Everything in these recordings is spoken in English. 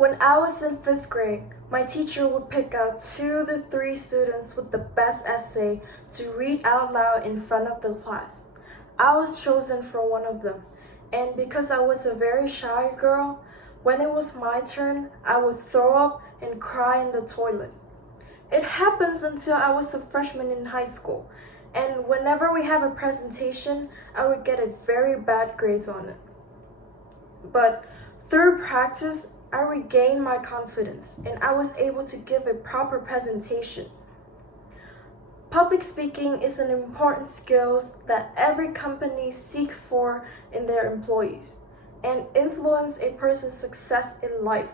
When I was in 5th grade, my teacher would pick out 2 to 3 students with the best essay to read out loud in front of the class. I was chosen for one of them, and because I was a very shy girl, when it was my turn, I would throw up and cry in the toilet. It happens until I was a freshman in high school, and whenever we have a presentation, I would get a very bad grades on it. But through practice, I regained my confidence and I was able to give a proper presentation. Public speaking is an important skill that every company seeks for in their employees and influence a person's success in life.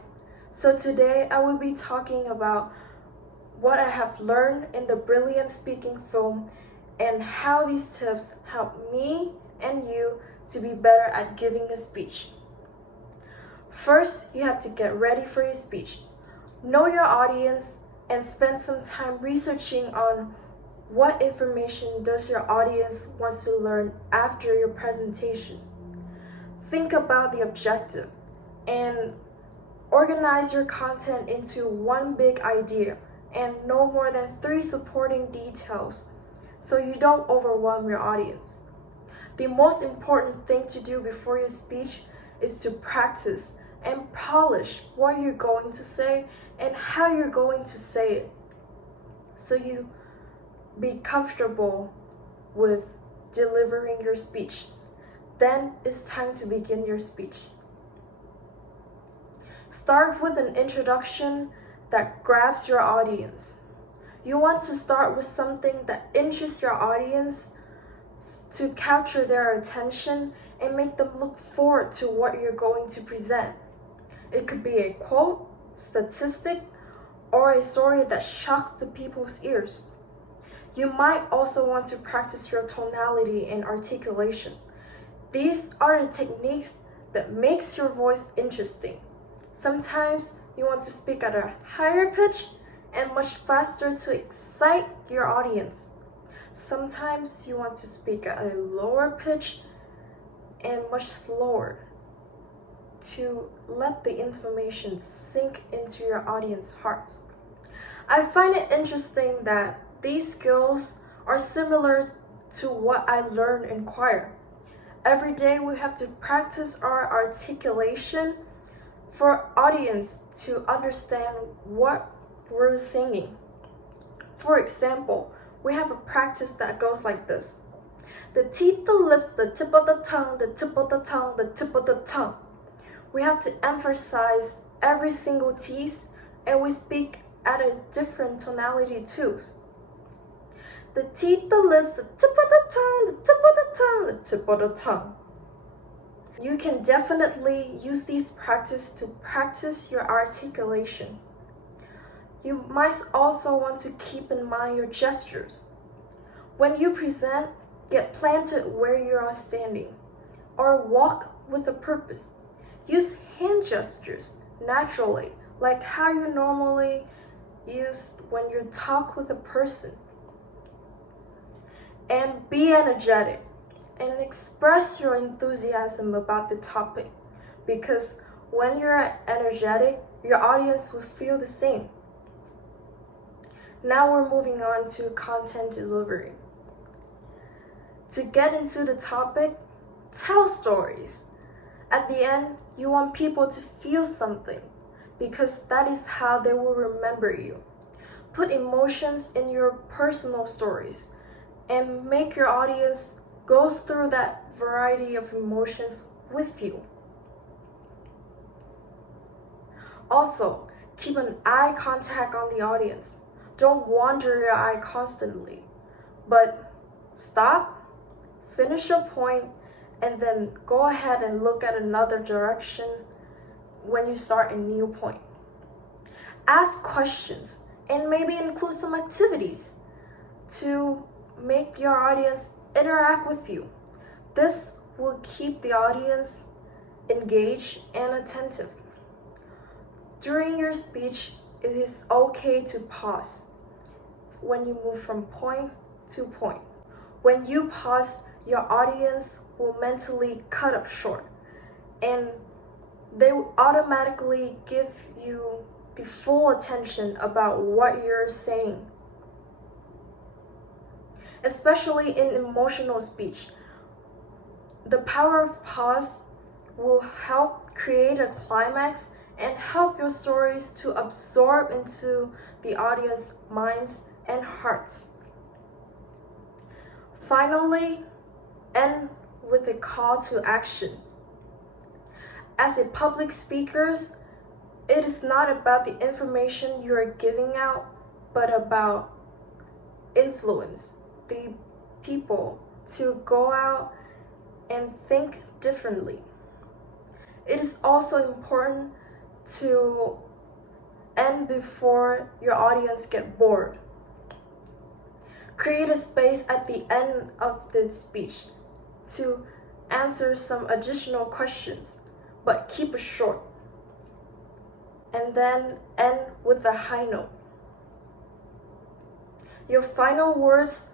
So today I will be talking about what I have learned in the Brilliant Speaking film and how these tips help me and you to be better at giving a speech. First, you have to get ready for your speech. Know your audience and spend some time researching on what information does your audience wants to learn after your presentation. Think about the objective and organize your content into one big idea and no more than 3 supporting details so you don't overwhelm your audience. The most important thing to do before your speech is to practice and polish what you're going to say and how you're going to say it so you be comfortable with delivering your speech. Then it's time to begin your speech. Start with an introduction that grabs your audience. You want to start with something that interests your audience to capture their attention and make them look forward to what you're going to present. It could be a quote, statistic, or a story that shocks the people's ears. You might also want to practice your tonality and articulation. These are the techniques that makes your voice interesting. Sometimes you want to speak at a higher pitch and much faster to excite your audience. Sometimes you want to speak at a lower pitch and much slower to let the information sink into your audience hearts. I find it interesting that these skills are similar to what I learned in choir. Every day we have to practice our articulation for audience to understand what we're singing. For example, we have a practice that goes like this. The teeth, the lips, the tip of the tongue, the tip of the tongue, the tip of the tongue. We have to emphasize every single teeth and we speak at a different tonality too. The teeth, the lips, the tip of the tongue, the tip of the tongue, the tip of the tongue. You can definitely use these practice to practice your articulation. You might also want to keep in mind your gestures. When you present, get planted where you are standing or walk with a purpose. Use hand gestures naturally, like how you normally use when you talk with a person. And be energetic and express your enthusiasm about the topic because when you're energetic, your audience will feel the same. Now we're moving on to content delivery. To get into the topic, tell stories. At the end, you want people to feel something because that is how they will remember you. Put emotions in your personal stories and make your audience go through that variety of emotions with you. Also, keep an eye contact on the audience. Don't wander your eye constantly, but stop, finish your point, and then go ahead and look at another direction when you start a new point. Ask questions and maybe include some activities to make your audience interact with you. This will keep the audience engaged and attentive. During your speech, it is okay to pause when you move from point to point. When you pause, your audience will mentally cut up short and they will automatically give you the full attention about what you're saying. Especially in emotional speech, the power of pause will help create a climax and help your stories to absorb into the audience's minds and hearts. Finally, end with a call to action. As a public speaker, it is not about the information you are giving out, but about influence the people to go out and think differently. It is also important to end before your audience get bored. Create a space at the end of the speech to answer some additional questions, but keep it short. And then end with a high note. Your final words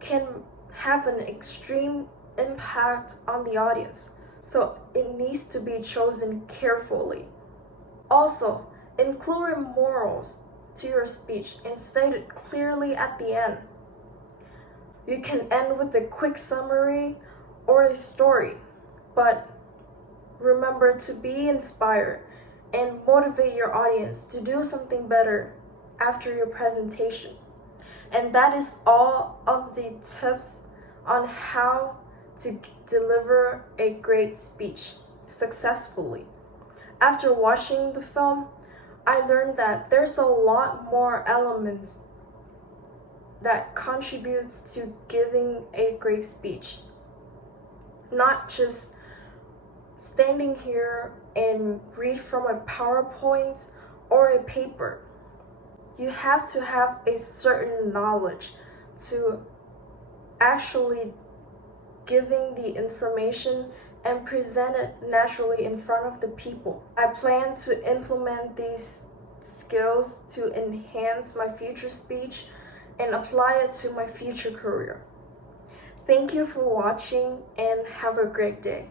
can have an extreme impact on the audience, so it needs to be chosen carefully. Also, include morals to your speech and state it clearly at the end. You can end with a quick summary or a story, but remember to be inspired and motivate your audience to do something better after your presentation. And that is all of the tips on how to deliver a great speech successfully. After watching the film, I learned that there's a lot more elements that contributes to giving a great speech. Not just standing here and read from a PowerPoint or a paper. You have to have a certain knowledge to actually giving the information and present it naturally in front of the people. I plan to implement these skills to enhance my future speech and apply it to my future career. Thank you for watching and have a great day.